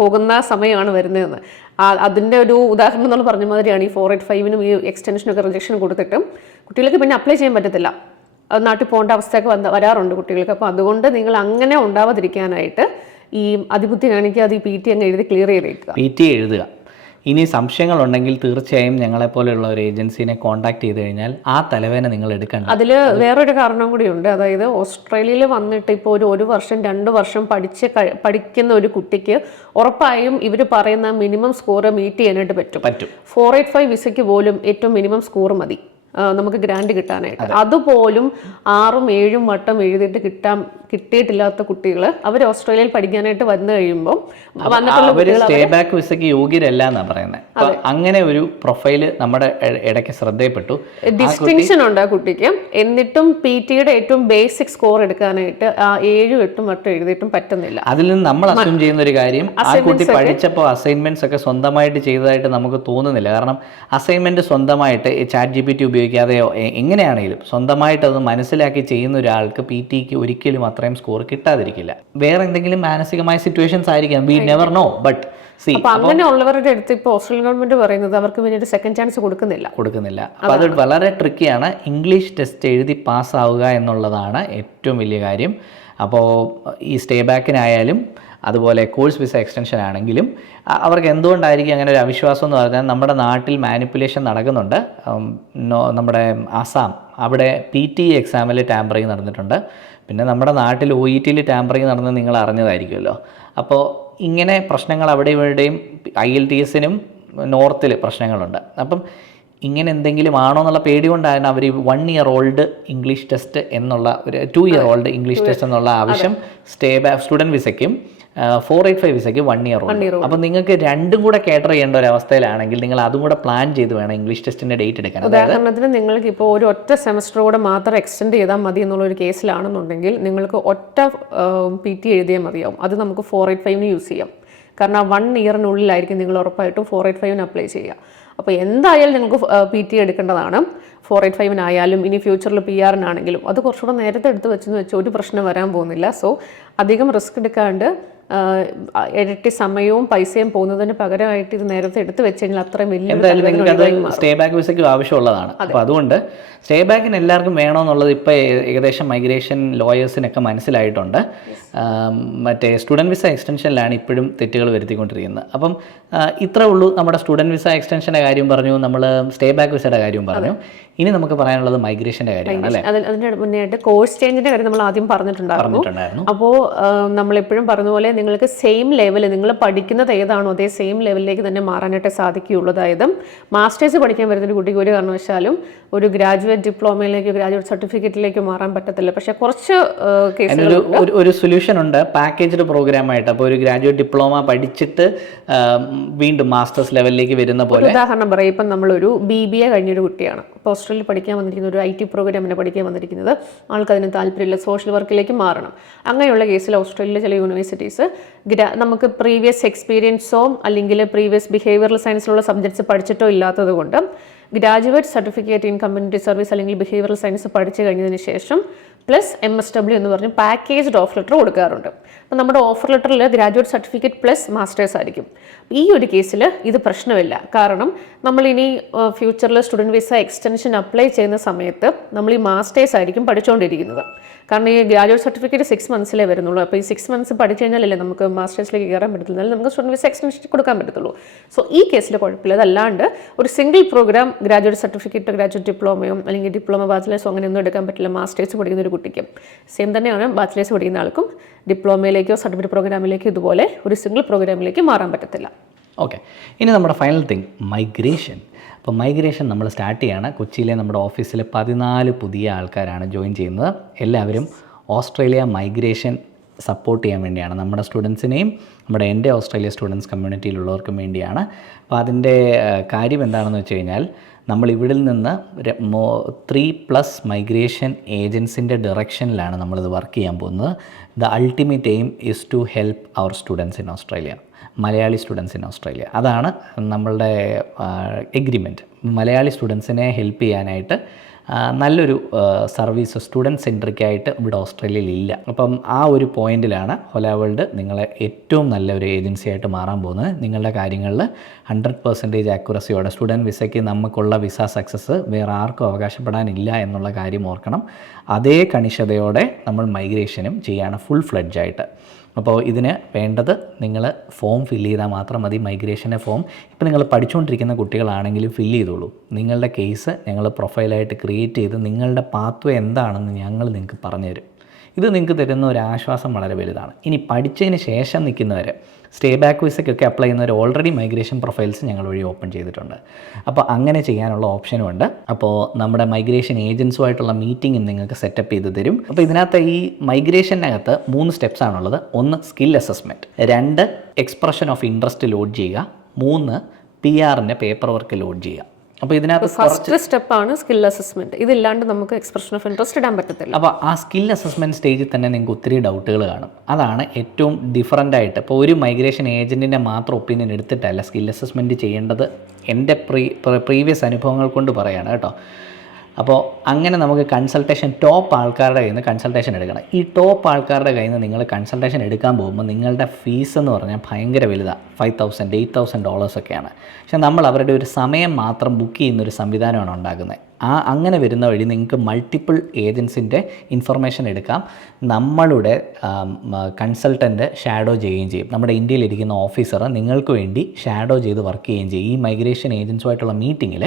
പോകുന്ന സമയമാണ് വരുന്നതെന്ന്. അതിൻ്റെ ഒരു ഉദാഹരണം നമ്മൾ പറഞ്ഞ മാതിരിയാണ് ഈ 485-നും ഈ എക്സ്റ്റൻഷനൊക്കെ റിജക്ഷൻ കൊടുത്തിട്ടും കുട്ടികൾക്ക് പിന്നെ അപ്ലൈ ചെയ്യാൻ പറ്റത്തില്ല. അത് നാട്ടിൽ പോകേണ്ട അവസ്ഥയൊക്കെ വരാറുണ്ട് കുട്ടികൾക്ക്. അപ്പോൾ അതുകൊണ്ട് നിങ്ങൾ അങ്ങനെ ഉണ്ടാവാതിരിക്കാനായിട്ട് ഈ അതിബുദ്ധി കാണിക്കുക, അത് ഈ PT അങ്ങ് എഴുതി ക്ലിയർ ചെയ്തേക്കുക. PT എഴുതുക. ഇനി സംശയങ്ങളുണ്ടെങ്കിൽ തീർച്ചയായും ഞങ്ങളെപ്പോലെയുള്ള ഒരു ഏജൻസിനെ കോൺടാക്ട് ചെയ്ത് കഴിഞ്ഞാൽ ആ തലവേദന നിങ്ങൾ എടുക്കണം. അതിൽ വേറൊരു കാരണം കൂടിയുണ്ട്. അതായത് ഓസ്ട്രേലിയയിൽ വന്നിട്ട് ഇപ്പോൾ ഒരു വർഷം 2 വർഷം പഠിക്കുന്ന ഒരു കുട്ടിക്ക് ഉറപ്പായും ഇവർ പറയുന്ന മിനിമം സ്കോർ മീറ്റ് ചെയ്യാനായിട്ട് പറ്റും. 485 വിസയ്ക്ക് പോലും ഏറ്റവും മിനിമം സ്കോർ മതി. നമുക്ക് ഗ്രാൻഡ് കിട്ടാനായിട്ട്. അതുപോലും 6ഉം 7ഉം വട്ടം എഴുതിയിട്ട് കിട്ടിയിട്ടില്ലാത്ത കുട്ടികൾ അവർ ഓസ്ട്രേലിയയിൽ പഠിക്കാനായിട്ട് വന്നു കഴിയുമ്പോൾ സ്റ്റേ ബാക്ക് വിസയ്ക്ക് യോഗ്യരല്ല എന്നാണ് പറയുന്നത്. അങ്ങനെ ഒരു പ്രൊഫൈല് നമ്മുടെ ഇടയ്ക്ക് ശ്രദ്ധയപ്പെട്ടു. ഡിസ്റ്റിങ്ഷൻ ഉണ്ട് ആ കുട്ടിക്ക്. എന്നിട്ടും PT-യുടെ ഏറ്റവും ബേസിക് സ്കോർ എടുക്കാനായിട്ട് 7ഉം 8ഉം വട്ടം എഴുതിയിട്ടും പറ്റുന്നില്ല. അതിൽ നിന്ന് നമ്മൾ അസ്യൂം ചെയ്യുന്ന ഒരു കാര്യം, ആ കുട്ടി പഠിച്ചപ്പോൾ അസൈൻമെന്റ്സ് ഒക്കെ സ്വന്തമായിട്ട് ചെയ്തതായിട്ട് നമുക്ക് തോന്നുന്നില്ല. കാരണം അസൈൻമെന്റ് സ്വന്തമായിട്ട് ChatGPT ഉപയോഗിക്കാതെയോ എങ്ങനെയാണെങ്കിലും സ്വന്തമായിട്ട് അത് മനസ്സിലാക്കി ചെയ്യുന്ന ഒരാൾക്ക് PT-ക്ക് ഒരിക്കലും അത്രയും സ്കോർ കിട്ടാതിരിക്കില്ല. വേറെ എന്തെങ്കിലും മാനസികമായ സിറ്റുവേഷൻസ് ആയിരിക്കാം, വി നെവർ നോ. ബട്ട് അപ്പൊ അങ്ങനെയുള്ളവരുടെ അടുത്ത് ഇപ്പോൾ ഓസ്ട്രേലിയൻ ഗവൺമെന്റ് പറയുന്നത് അവർക്ക് വേണ്ടി സെക്കൻഡ് ചാൻസ് കൊടുക്കുന്നില്ല. അപ്പോൾ അത് വളരെ ട്രിക്കിയാണ്. ഇംഗ്ലീഷ് ടെസ്റ്റ് എഴുതി പാസ്സാവുക എന്നുള്ളതാണ് ഏറ്റവും വലിയ കാര്യം. അപ്പോൾ ഈ സ്റ്റേ ബാക്കിനായാലും അതുപോലെ കോഴ്സ് വിസ എക്സ്റ്റൻഷൻ ആണെങ്കിലും അവർക്ക് എന്തുകൊണ്ടായിരിക്കും അങ്ങനെ ഒരു അവിശ്വാസം എന്ന് പറഞ്ഞാൽ, നമ്മുടെ നാട്ടിൽ മാനിപ്പുലേഷൻ നടക്കുന്നുണ്ട്. നമ്മുടെ ആസാം അവിടെ PT എക്സാമിൽ ടാമ്പറിങ് നടന്നിട്ടുണ്ട്. പിന്നെ നമ്മുടെ നാട്ടിൽ OET-ൽ ടാമ്പറിങ് നടന്നത് നിങ്ങൾ അറിഞ്ഞതായിരിക്കുമല്ലോ. അപ്പോൾ ഇങ്ങനെ പ്രശ്നങ്ങൾ അവിടെ ഇവിടെയും IELTS-നും നോർത്തിൽ പ്രശ്നങ്ങളുണ്ട്. അപ്പം ഇങ്ങനെ എന്തെങ്കിലും ആണോ എന്നുള്ള പേടി കൊണ്ടാണ് അവർ 1 year old ഇംഗ്ലീഷ് ടെസ്റ്റ് എന്നുള്ള ഒരു 2 year old ഇംഗ്ലീഷ് ടെസ്റ്റ് എന്നുള്ള ആവശ്യം സ്റ്റുഡൻറ്റ് വിസയ്ക്കും 485 വിസയ്ക്ക് 1 year old. അപ്പം നിങ്ങൾക്ക് രണ്ടും കൂടെ കേറ്റർ ചെയ്യേണ്ട ഒരു അവസ്ഥയിലാണെങ്കിൽ നിങ്ങൾ അതും കൂടെ പ്ലാൻ ചെയ്ത് വേണം ഇംഗ്ലീഷ് ടെസ്റ്റിന്റെ ഡേറ്റ് എടുക്കാൻ. ഉദാഹരണത്തിന് നിങ്ങൾക്ക് ഇപ്പോൾ ഒരു ഒറ്റ സെമസ്റ്റർ കൂടെ മാത്രം എക്സ്റ്റെൻഡ് ചെയ്താൽ മതി എന്നുള്ളൊരു കേസിലാണെന്നുണ്ടെങ്കിൽ നിങ്ങൾക്ക് ഒറ്റ PT എഴുതിയാൽ മതിയാവും. അത് നമുക്ക് 485 യൂസ് ചെയ്യാം. കാരണം 1 year-നുള്ളിലായിരിക്കും നിങ്ങൾ ഉറപ്പായിട്ടും 485 അപ്ലൈ ചെയ്യുക. അപ്പോൾ എന്തായാലും നിങ്ങൾക്ക് PT എടുക്കേണ്ടതാണ്. 485-നായാലും ഇനി ഫ്യൂച്ചറിൽ PR-നാണെങ്കിലും അത് കുറച്ചുകൂടെ നേരത്തെ എടുത്ത് വെച്ചെന്ന് വെച്ചാൽ ഒരു പ്രശ്നം വരാൻ പോകുന്നില്ല. സോ അധികം റിസ്ക് എടുക്കാണ്ട് ഇരട്ടി സമയവും പൈസയും പോകുന്നതിന് പകരമായിട്ട് ഇത് നേരത്തെ എടുത്ത് വെച്ച് കഴിഞ്ഞാൽ അത്രയും വലിയ സ്റ്റേ ബാക്ക് വിസയ്ക്ക് ആവശ്യമുള്ളതാണ്. അപ്പോൾ അതുകൊണ്ട് സ്റ്റേ ബാക്കിന് എല്ലാവർക്കും വേണമെന്നുള്ളത് ഇപ്പോൾ ഏകദേശം മൈഗ്രേഷൻ ലോയേഴ്സിനൊക്കെ മനസ്സിലായിട്ടുണ്ട്. മറ്റേ സ്റ്റുഡൻറ്റ് വിസ എക്സ്റ്റൻഷനിലാണ് ഇപ്പോഴും തെറ്റുകൾ വരുത്തിക്കൊണ്ടിരിക്കുന്നത്. അപ്പം ഇത്രേ ഉള്ളൂ. നമ്മുടെ സ്റ്റുഡൻറ്റ് വിസ എക്സ്റ്റൻഷൻ്റെ കാര്യം പറഞ്ഞു, നമ്മൾ സ്റ്റേ ബാക്ക് വിസയുടെ കാര്യം പറഞ്ഞു. ഇനി നമുക്ക് പറയാനുള്ളത് മൈഗ്രേഷൻ്റെ കാര്യമാണ് അല്ലേ? അതിൻ്റെ മുന്നേയായിട്ട് കോഴ്സ് ചേഞ്ചിൻ്റെ കാര്യം നമ്മൾ ആദ്യം പറഞ്ഞിട്ടുണ്ടായിരുന്നു. അപ്പോൾ നമ്മളെപ്പോഴും പറഞ്ഞ പോലെ നിങ്ങൾക്ക് സെയിം ലെവൽ, നിങ്ങൾ പഠിക്കുന്നത് ഏതാണോ അതേ സെയിം ലെവലിലേക്ക് തന്നെ മാറാനായിട്ട് സാധിക്കുകയുള്ളൂ. അതായത് മാസ്റ്റേഴ്സ് പഠിക്കാൻ വരുന്നൊരു കുട്ടിക്ക് ഒരു കാരണവശാലും ഒരു ഗ്രാജുവേറ്റ് ഡിപ്ലോമയിലേക്ക്, ഗ്രാജുവേറ്റ് സർട്ടിഫിക്കറ്റിലേക്ക് മാറാൻ പറ്റത്തില്ല. പക്ഷേ കുറച്ച് കേസുകൾ ഒരു സൊല്യൂഷൻ ഉണ്ട്, പാക്കേജ്ഡ് പ്രോഗ്രാമായിട്ട്. അപ്പോൾ ഒരു ഗ്രാജുവേറ്റ് ഡിപ്ലോമ പഠിച്ചിട്ട് വീണ്ടും മാസ്റ്റേഴ്സ് ലെവലിലേക്ക് വരുന്ന പോലെ. ഉദാഹരണം പറയാം, ഇപ്പം നമ്മളൊരു BBA കഴിഞ്ഞൊരു കുട്ടിയാണ്, ഇപ്പോൾ ഓസ്ട്രേലിയയിൽ പഠിക്കാൻ വന്നിരിക്കുന്ന ഒരു IT പ്രോഗ്രാമിനെ പഠിക്കാൻ വന്നിരിക്കുന്നത്, ആൾക്കതിന് താല്പര്യമില്ല, സോഷ്യൽ വർക്കിലേക്ക് മാറണം. അങ്ങനെയുള്ള കേസിൽ ഓസ്ട്രേലിയയിലെ ചില യൂണിവേഴ്സിറ്റീസ് നമുക്ക് പ്രീവിയസ് എക്സ്പീരിയൻസോ അല്ലെങ്കിൽ പ്രീവിയസ് ബിഹേവിയറൽ സയൻസിലുള്ള സബ്ജക്ട്സ് പഠിച്ചിട്ടോ ഇല്ലാത്തത് കൊണ്ട് graduate certificate in community service അല്ലെങ്കിൽ ബിഹേവിയറൽ സയൻസ് പഠിച്ചു കഴിഞ്ഞതിന് ശേഷം പ്ലസ് MSW എന്ന് പറഞ്ഞ് പാക്കേജ്ഡ് ഓഫർ ലെറ്റർ കൊടുക്കാറുണ്ട്. അപ്പോൾ നമ്മുടെ ഓഫർ ലെറ്ററിൽ ഗ്രാജുവേറ്റ് സർട്ടിഫിക്കറ്റ് പ്ലസ് മാസ്റ്റേഴ്സ് ആയിരിക്കും. ഈ ഒരു കേസിൽ ഇത് പ്രശ്നമില്ല. കാരണം നമ്മളിനി ഫ്യൂച്ചറിൽ സ്റ്റുഡൻറ്റ് വിസ എക്സ്റ്റൻഷൻ അപ്ലൈ ചെയ്യുന്ന സമയത്ത് നമ്മൾ ഈ മാസ്റ്റേഴ്സ് ആയിരിക്കും പഠിച്ചുകൊണ്ടിരിക്കുന്നത്. കാരണം ഈ ഗ്രാജുവേറ്റ് സർട്ടിഫിക്കറ്റ് 6 months വരുന്നുള്ളൂ. അപ്പോൾ ഈ 6 months പഠിച്ചു കഴിഞ്ഞാലല്ലേ നമുക്ക് മാസ്റ്റേഴ്സിലേക്ക് കയറാൻ പറ്റത്തില്ല, അല്ലെങ്കിൽ നമുക്ക് സ്റ്റുഡൻറ്റ് വിസ എക്സ്റ്റൻഷൻ കൊടുക്കാൻ പറ്റത്തുള്ളൂ. സോ ഈ കേസിൽ കുഴപ്പമില്ല. അതല്ലാണ്ട് ഒരു single program graduate certificate, graduate ഡിപ്ലോമയോ അല്ലെങ്കിൽ ഡിപ്ലോമ ബാച്ചിലേഴ്സോ അങ്ങനെയൊന്നും എടുക്കാൻ പറ്റില്ല മാസ്റ്റേഴ്സ് പഠിക്കുന്ന ഒരു കുട്ടിക്ക്. സെയിം തന്നെയാണ് ബാച്ചിലേഴ്സ് പഠിക്കുന്ന ആൾക്കും ഡിപ്ലോമയിലേക്കോ സർട്ടിഫിക്കറ്റ് പ്രോഗ്രാമിലേക്കോ ഇതുപോലെ ഒരു സിംഗിൾ പ്രോഗ്രാമിലേക്ക് മാറാൻ പറ്റത്തില്ല. ഓക്കെ, ഇനി നമ്മുടെ ഫൈനൽ തിങ് മൈഗ്രേഷൻ. അപ്പോൾ മൈഗ്രേഷൻ നമ്മൾ സ്റ്റാർട്ട് ചെയ്യാണ്. കൊച്ചിയിലെ നമ്മുടെ ഓഫീസിൽ 14 പുതിയ ആൾക്കാരാണ് ജോയിൻ ചെയ്യുന്നത്. എല്ലാവരും ഓസ്ട്രേലിയ മൈഗ്രേഷൻ സപ്പോർട്ട് ചെയ്യാൻ വേണ്ടിയാണ്, നമ്മുടെ സ്റ്റുഡൻസിനെയും നമ്മുടെ എൻ്റെ ഓസ്ട്രേലിയ സ്റ്റുഡൻസ് കമ്മ്യൂണിറ്റിയിലുള്ളവർക്കും വേണ്ടിയാണ്. അപ്പോൾ അതിൻ്റെ കാര്യം എന്താണെന്ന് വെച്ച് കഴിഞ്ഞാൽ, നമ്മൾ ഇവിടെ നിന്ന് 3+ മൈഗ്രേഷൻ ഏജൻസിൻ്റെ ഡയറക്ഷനിലാണ് നമ്മളിത് വർക്ക് ചെയ്യാൻ പോകുന്നത്. The ultimate aim is to help our students in Australia, Malayali students in Australia. അതാണ് നമ്മളുടെ എഗ്രിമെൻറ്റ്. മലയാളി സ്റ്റുഡൻസിനെ ഹെൽപ്പ് ചെയ്യാനായിട്ട് നല്ലൊരു സർവീസ് സ്റ്റുഡൻറ്റ് സെൻട്രിക്കായിട്ട് ഇവിടെ ഓസ്ട്രേലിയയിൽ ഇല്ല. അപ്പം ആ ഒരു പോയിന്റിലാണ് ഹോല വേൾഡ് നിങ്ങളെ ഏറ്റവും നല്ലൊരു ഏജൻസിയായിട്ട് മാറാൻ പോകുന്നത്. നിങ്ങളുടെ കാര്യങ്ങളിൽ 100% ആക്യുറസിയോടെ സ്റ്റുഡൻറ്റ് വിസയ്ക്ക് നമുക്കുള്ള വിസ സക്സസ് വേറെ ആർക്കും അവകാശപ്പെടാനില്ല എന്നുള്ള കാര്യം ഓർക്കണം. അതേ കണിശതയോടെ നമ്മൾ മൈഗ്രേഷനും ചെയ്യാണ് ഫുൾ ഫ്ലെഡ്ജായിട്ട്. അപ്പോൾ ഇതിന് വേണ്ടത് നിങ്ങൾ ഫോം ഫില്ല് ചെയ്താൽ മാത്രം മതി. മൈഗ്രേഷൻ്റെ ഫോം ഇപ്പോൾ നിങ്ങൾ പഠിച്ചുകൊണ്ടിരിക്കുന്ന കുട്ടികളാണെങ്കിലും ഫില്ല് ചെയ്തോളൂ. നിങ്ങളുടെ കേസ് ഞങ്ങൾ പ്രൊഫൈലായിട്ട് ക്രിയേറ്റ് ചെയ്ത് നിങ്ങളുടെ പാത്വേ എന്താണെന്ന് ഞങ്ങൾ നിങ്ങൾക്ക് പറഞ്ഞുതരും. ഇത് നിങ്ങൾക്ക് തരുന്ന ഒരു ആശ്വാസം വളരെ വലുതാണ്. ഇനി പഠിച്ചതിന് ശേഷം നിൽക്കുന്നവർ, സ്റ്റേ ബാക്ക് വിസയ്ക്കൊക്കെ അപ്ലൈ ചെയ്യുന്നവർ ഓൾറെഡി മൈഗ്രേഷൻ പ്രൊഫൈൽസ് ഞങ്ങൾ വഴി ഓപ്പൺ ചെയ്തിട്ടുണ്ട്. അപ്പോൾ അങ്ങനെ ചെയ്യാനുള്ള ഓപ്ഷനും ഉണ്ട്. അപ്പോൾ നമ്മുടെ മൈഗ്രേഷൻ ഏജൻസുമായിട്ടുള്ള മീറ്റിംഗ് നിങ്ങൾക്ക് സെറ്റപ്പ് ചെയ്ത് തരും. അപ്പോൾ ഇതിനകത്ത് ഈ മൈഗ്രേഷനകത്ത് 3 സ്റ്റെപ്സ് ആണുള്ളത്. 1 skill assessment, 2 expression of interest load ചെയ്യുക, 3 PR-ൻ്റെ പേപ്പർ വർക്ക് ലോഡ് ചെയ്യുക. അപ്പോൾ ഇതിനകത്ത് ഫസ്റ്റ് സ്റ്റെപ്പാണ് സ്കിൽ അസസ്മെന്റ്. ഇതില്ലാണ്ട് നമുക്ക് എക്സ്പ്രഷൻ ഓഫ് ഇൻട്രസ്റ്റ് ഇടാൻ പറ്റത്തില്ല. അപ്പോൾ ആ സ്കിൽ അസസ്മെൻറ്റ് സ്റ്റേജിൽ തന്നെ നിങ്ങൾക്ക് ഒത്തിരി ഡൗട്ടുകൾ കാണും. അതാണ് ഏറ്റവും ഡിഫറൻ്റ് ആയിട്ട്. ഇപ്പോൾ ഒരു മൈഗ്രേഷൻ ഏജൻറ്റിൻ്റെ മാത്രം ഒപ്പീനിയൻ എടുത്തിട്ടല്ല സ്കിൽ അസസ്മെൻറ്റ് ചെയ്യേണ്ടത്. എൻ്റെ പ്രീവിയസ് അനുഭവങ്ങൾ കൊണ്ട് പറയുകയാണ് കേട്ടോ. അപ്പോൾ അങ്ങനെ നമുക്ക് കൺസൾട്ടേഷൻ ടോപ്പ് ആൾക്കാരുടെ കയ്യിൽ നിന്ന് കൺസൾട്ടേഷൻ എടുക്കണം. ഈ ടോപ്പ് ആൾക്കാരുടെ കയ്യിൽ നിന്ന് നിങ്ങൾ കൺസൾട്ടേഷൻ എടുക്കാൻ പോകുമ്പോൾ നിങ്ങളുടെ ഫീസ് എന്ന് പറഞ്ഞാൽ ഭയങ്കര വലുതാണ്. $5,000 $8,000 ഒക്കെയാണ്. പക്ഷേ നമ്മൾ അവരുടെ ഒരു സമയം മാത്രം ബുക്ക് ചെയ്യുന്നൊരു സംവിധാനമാണ് ഉണ്ടാക്കുന്നത്. അങ്ങനെ വരുന്ന വഴി നിങ്ങൾക്ക് മൾട്ടിപ്പിൾ ഏജൻസിൻ്റെ ഇൻഫർമേഷൻ എടുക്കാം. നമ്മളുടെ കൺസൾട്ടൻ്റ് ഷാഡോ ചെയ്യുകയും ചെയ്യും. നമ്മുടെ ഇന്ത്യയിലിരിക്കുന്ന ഓഫീസർ നിങ്ങൾക്ക് വേണ്ടി ഷാഡോ ചെയ്ത് വർക്ക് ചെയ്യുകയും ചെയ്യും. ഈ മൈഗ്രേഷൻ ഏജൻസുമായിട്ടുള്ള മീറ്റിങ്ങിൽ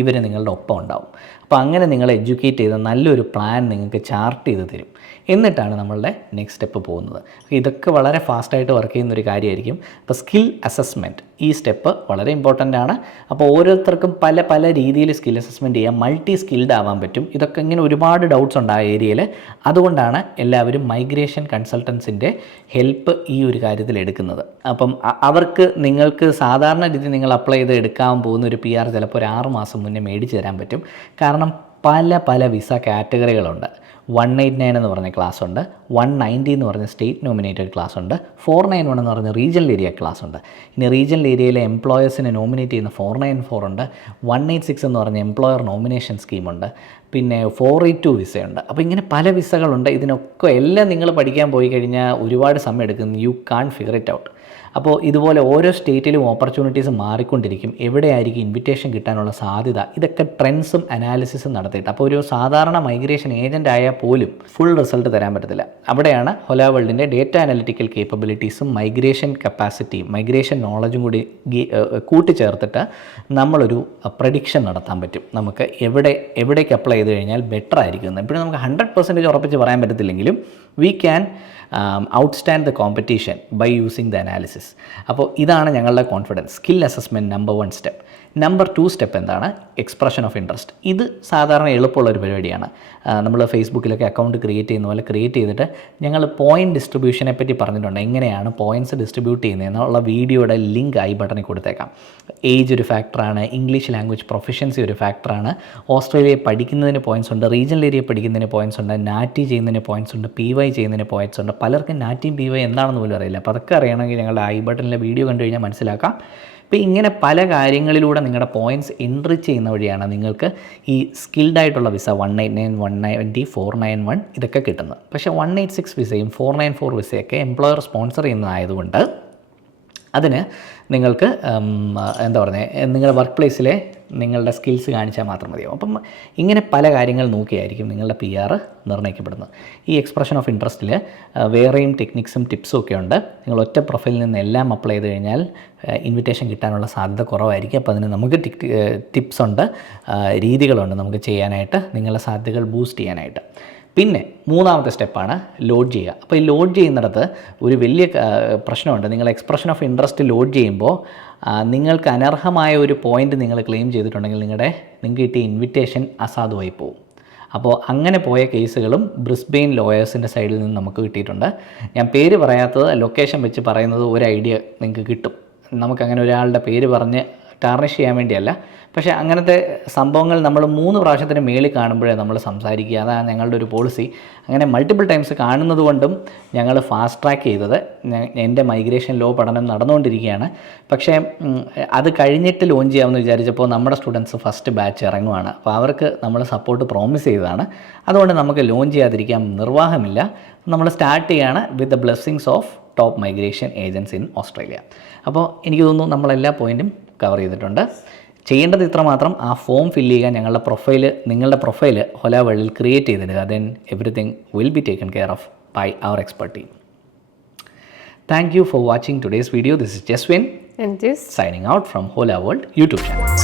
ഇവർ നിങ്ങളുടെ ഒപ്പം ഉണ്ടാവും. അപ്പോൾ അങ്ങനെ നിങ്ങളെ എഡ്യൂക്കേറ്റ് ചെയ്ത നല്ലൊരു പ്ലാൻ നിങ്ങൾക്ക് ചാർട്ട് ചെയ്ത് തരും. എന്നിട്ടാണ് നമ്മളുടെ നെക്സ്റ്റ് സ്റ്റെപ്പ് പോകുന്നത്. ഇതൊക്കെ വളരെ ഫാസ്റ്റായിട്ട് വർക്ക് ചെയ്യുന്നൊരു കാര്യമായിരിക്കും. അപ്പോൾ സ്കിൽ അസസ്മെൻറ്റ് ഈ സ്റ്റെപ്പ് വളരെ ഇമ്പോർട്ടൻ്റ് ആണ്. അപ്പോൾ ഓരോരുത്തർക്കും പല രീതിയിൽ സ്കിൽ അസസ്മെൻറ്റ് ചെയ്യാം. മൾട്ടി സ്കിൽഡ് ആവാൻ പറ്റും. ഇതൊക്കെ ഇങ്ങനെ ഒരുപാട് ഡൗട്ട്സ് ഉണ്ട് ആ ഏരിയയിൽ. അതുകൊണ്ടാണ് എല്ലാവരും മൈഗ്രേഷൻ കൺസൾട്ടൻസിൻ്റെ ഹെൽപ്പ് ഈ ഒരു കാര്യത്തിൽ എടുക്കുന്നത്. അപ്പം അവർക്ക് നിങ്ങൾക്ക് സാധാരണ രീതിയിൽ നിങ്ങൾ അപ്ലൈ ചെയ്ത് എടുക്കാൻ പോകുന്ന ഒരു PR ചിലപ്പോൾ ഒരു 6 മാസം മുന്നേ മേടിച്ച് തരാൻ പറ്റും. കാരണം പല വിസ കാറ്റഗറികളുണ്ട്. 189 എന്ന് പറഞ്ഞ ക്ലാസ് ഉണ്ട്, 190 എന്ന് പറഞ്ഞ സ്റ്റേറ്റ് നോമിനേറ്റഡ് ക്ലാസ് ഉണ്ട്, 491 എന്ന് പറഞ്ഞ റീജിയണൽ ഏരിയ ക്ലാസ് ഉണ്ട്. ഇനി റീജിയണൽ ഏരിയയിലെ എംപ്ലോയേഴ്സിനെ നോമിനേറ്റ് ചെയ്യുന്ന 494 ഉണ്ട്, 186 എന്ന് പറഞ്ഞ എംപ്ലോയർ നോമിനേഷൻ സ്കീമുണ്ട്, പിന്നെ 482 വിസയുണ്ട്. അപ്പോൾ ഇങ്ങനെ പല വിസകളുണ്ട്. ഇതിനൊക്കെ എല്ലാം നിങ്ങൾ പഠിക്കാൻ പോയി കഴിഞ്ഞാൽ ഒരുപാട് സമയം എടുക്കും. You can figure it out. അപ്പോൾ ഇതുപോലെ ഓരോ സ്റ്റേറ്റിലും ഓപ്പർച്യൂണിറ്റീസ് മാറിക്കൊണ്ടിരിക്കും. എവിടെയായിരിക്കും ഇൻവിറ്റേഷൻ കിട്ടാനുള്ള സാധ്യത, ഇതൊക്കെ ട്രെൻഡ്സും അനാലിസിസും നടത്തിയിട്ട്. അപ്പോൾ ഒരു സാധാരണ മൈഗ്രേഷൻ ഏജൻ്റ് ആയാൽ പോലും ഫുൾ റിസൾട്ട് തരാൻ പറ്റത്തില്ല. അവിടെയാണ് ഹോല വേൾഡിൻ്റെ ഡേറ്റ അനലിറ്റിക്കൽ കേപ്പബിലിറ്റീസും മൈഗ്രേഷൻ കപ്പാസിറ്റിയും മൈഗ്രേഷൻ നോളജും കൂടി കൂട്ടിച്ചേർത്തിട്ട് നമ്മളൊരു പ്രഡിക്ഷൻ നടത്താൻ പറ്റും. നമുക്ക് എവിടേക്ക് അപ്ലൈ ചെയ്ത് കഴിഞ്ഞാൽ ബെറ്റർ ആയിരിക്കും. എപ്പോഴും നമുക്ക് 100% ഉറപ്പിച്ച് പറയാൻ പറ്റത്തില്ലെങ്കിലും we can outstand the competition by using the analysis. അപ്പോൾ ഇതാണ് ഞങ്ങളുടെ confidence. Skill assessment number 1 step. Number 2 step എന്താണ്? Expression of interest. ഇത് സാധാരണ എളുപ്പമുള്ളൊരു പരിപാടിയാണ്. നമ്മൾ ഫേസ്ബുക്കിലൊക്കെ അക്കൗണ്ട് ക്രിയേറ്റ് ചെയ്യുന്ന പോലെ ക്രിയേറ്റ് ചെയ്തിട്ട് ഞങ്ങൾ പോയിൻറ്റ് ഡിസ്ട്രിബ്യൂഷനെ പറ്റി പറഞ്ഞിട്ടുണ്ട്. എങ്ങനെയാണ് പോയിൻറ്റ്സ് ഡിസ്ട്രിബ്യൂട്ട് ചെയ്യുന്നതെന്നുള്ള വീഡിയോയുടെ ലിങ്ക് ഐ ബട്ടണിൽ കൊടുത്തേക്കാം. ഏജ് ഒരു ഫാക്ടറാണ്, ഇംഗ്ലീഷ് ലാംഗ്വേജ് പ്രൊഫഷൻസി ഒരു ഫാക്ടറാണ്, ഓസ്ട്രേലിയയിൽ പഠിക്കുന്നതിന് പോയിൻറ്റ്സ് ഉണ്ട്, റീജിയണൽ ഏരിയ പഠിക്കുന്നതിന് പോയിൻറ്റ്സ് ഉണ്ട്, നാറ്റി ചെയ്യുന്നതിന് പോയിൻറ്റ്സ് ഉണ്ട്, PY ചെയ്യുന്നതിന് പോയിൻറ്റ്സ് ഉണ്ട്. പലർക്കും നാറ്റിയും PY എന്താണെന്ന് പോലും അറിയില്ല. അപ്പോൾ അതൊക്കെ അറിയണമെങ്കിൽ ഞങ്ങളുടെ ഐ ബട്ടണിലെ വീഡിയോ കണ്ടു കഴിഞ്ഞാൽ മനസ്സിലാക്കാം. അപ്പോൾ ഇങ്ങനെ പല കാര്യങ്ങളിലൂടെ നിങ്ങളുടെ പോയിൻറ്റ്സ് എൻട്രിച്ച് ചെയ്യുന്ന വഴിയാണ് നിങ്ങൾക്ക് ഈ സ്കിൽഡ് ആയിട്ടുള്ള വിസ 189, 190, 491 ഇതൊക്കെ കിട്ടുന്നത്. പക്ഷേ 186 വിസയും 494 വിസയൊക്കെ എംപ്ലോയർ സ്പോൺസർ ചെയ്യുന്നതായതുകൊണ്ട് അതിന് നിങ്ങൾക്ക് എന്താ പറയുന്നത്, നിങ്ങളുടെ വർക്ക് പ്ലേസിലെ നിങ്ങളുടെ സ്കിൽസ് കാണിച്ചാൽ മാത്രം മതിയാവും. അപ്പം ഇങ്ങനെ പല കാര്യങ്ങൾ നോക്കിയായിരിക്കും നിങ്ങളുടെ PR നിർണ്ണയിക്കപ്പെടുന്നത്. ഈ എക്സ്പ്രഷൻ ഓഫ് ഇൻട്രസ്റ്റിൽ വേറെയും ടെക്നിക്സും ടിപ്സും ഒക്കെ ഉണ്ട്. നിങ്ങൾ ഒറ്റ പ്രൊഫൈലിൽ നിന്ന് എല്ലാം അപ്ലൈ ചെയ്ത് കഴിഞ്ഞാൽ ഇൻവിറ്റേഷൻ കിട്ടാനുള്ള സാധ്യത കുറവായിരിക്കും. അപ്പോൾ അതിന് നമുക്ക് ടിപ്സ് ഉണ്ട്, രീതികളുണ്ട് നമുക്ക് ചെയ്യാനായിട്ട്, നിങ്ങളുടെ സാധ്യതകൾ ബൂസ്റ്റ് ചെയ്യാനായിട്ട്. പിന്നെ 3ാമത്തെ സ്റ്റെപ്പാണ് ലോഡ് ചെയ്യുക. അപ്പോൾ ഈ ലോഡ് ചെയ്യുന്നിടത്ത് ഒരു വലിയ പ്രശ്നമുണ്ട്. നിങ്ങൾ എക്സ്പ്രഷൻ ഓഫ് ഇൻട്രസ്റ്റ് ലോഡ് ചെയ്യുമ്പോൾ നിങ്ങൾക്ക് അനർഹമായ ഒരു പോയിൻ്റ് നിങ്ങൾ ക്ലെയിം ചെയ്തിട്ടുണ്ടെങ്കിൽ നിങ്ങൾക്ക് കിട്ടിയ ഇൻവിറ്റേഷൻ അസാധുവായി പോകും. അപ്പോൾ അങ്ങനെ പോയ കേസുകളും ബ്രിസ്ബെയിൻ ലോയേഴ്സിൻ്റെ സൈഡിൽ നിന്ന് നമുക്ക് കിട്ടിയിട്ടുണ്ട്. ഞാൻ പേര് പറയാത്തത് ലൊക്കേഷൻ വെച്ച് പറയുന്നത് ഒരു ഐഡിയ നിങ്ങൾക്ക് കിട്ടും. നമുക്കങ്ങനെ ഒരാളുടെ പേര് പറഞ്ഞ് ടാർണിഷ് ചെയ്യാൻ വേണ്ടിയല്ല, പക്ഷേ അങ്ങനത്തെ സംഭവങ്ങൾ നമ്മൾ 3 പ്രാവശ്യത്തിന് മേളിൽ കാണുമ്പോഴേ നമ്മൾ സംസാരിക്കുക. അതാണ് ഞങ്ങളുടെ ഒരു പോളിസി. അങ്ങനെ മൾട്ടിപ്പിൾ ടൈംസ് കാണുന്നത് കൊണ്ടും ഞങ്ങൾ ഫാസ്റ്റ് ട്രാക്ക് ചെയ്തത്. എൻ്റെ മൈഗ്രേഷൻ ലോ പഠനം നടന്നുകൊണ്ടിരിക്കുകയാണ്. പക്ഷേ അത് കഴിഞ്ഞിട്ട് ലോഞ്ച് ചെയ്യാമെന്ന് വിചാരിച്ചപ്പോൾ നമ്മുടെ സ്റ്റുഡൻസ് ഫസ്റ്റ് ബാച്ച് ഇറങ്ങുവാണ്. അപ്പോൾ അവർക്ക് നമ്മൾ സപ്പോർട്ട് പ്രോമിസ് ചെയ്തതാണ്. അതുകൊണ്ട് നമുക്ക് ലോഞ്ച് ചെയ്യാതിരിക്കാൻ നിർവാഹമില്ല. നമ്മൾ സ്റ്റാർട്ട് ചെയ്യുകയാണ് with the blessings of top migration agents in Australia. അപ്പോൾ എനിക്ക് തോന്നുന്നു നമ്മളെല്ലാ പോയിൻറ്റും കവർ ചെയ്തിട്ടുണ്ട്. ചെയ്യേണ്ടത് ഇത്ര മാത്രം, ആ ഫോം ഫില്ല് ചെയ്യുക, നിങ്ങളുടെ പ്രൊഫൈൽ ഹോല വേൾഡിൽ ക്രിയേറ്റ് ചെയ്തിടുക. Then everything will be taken care of by our expert team. Thank you for watching today's video. This is Jaswin and this signing out from Hola World YouTube channel.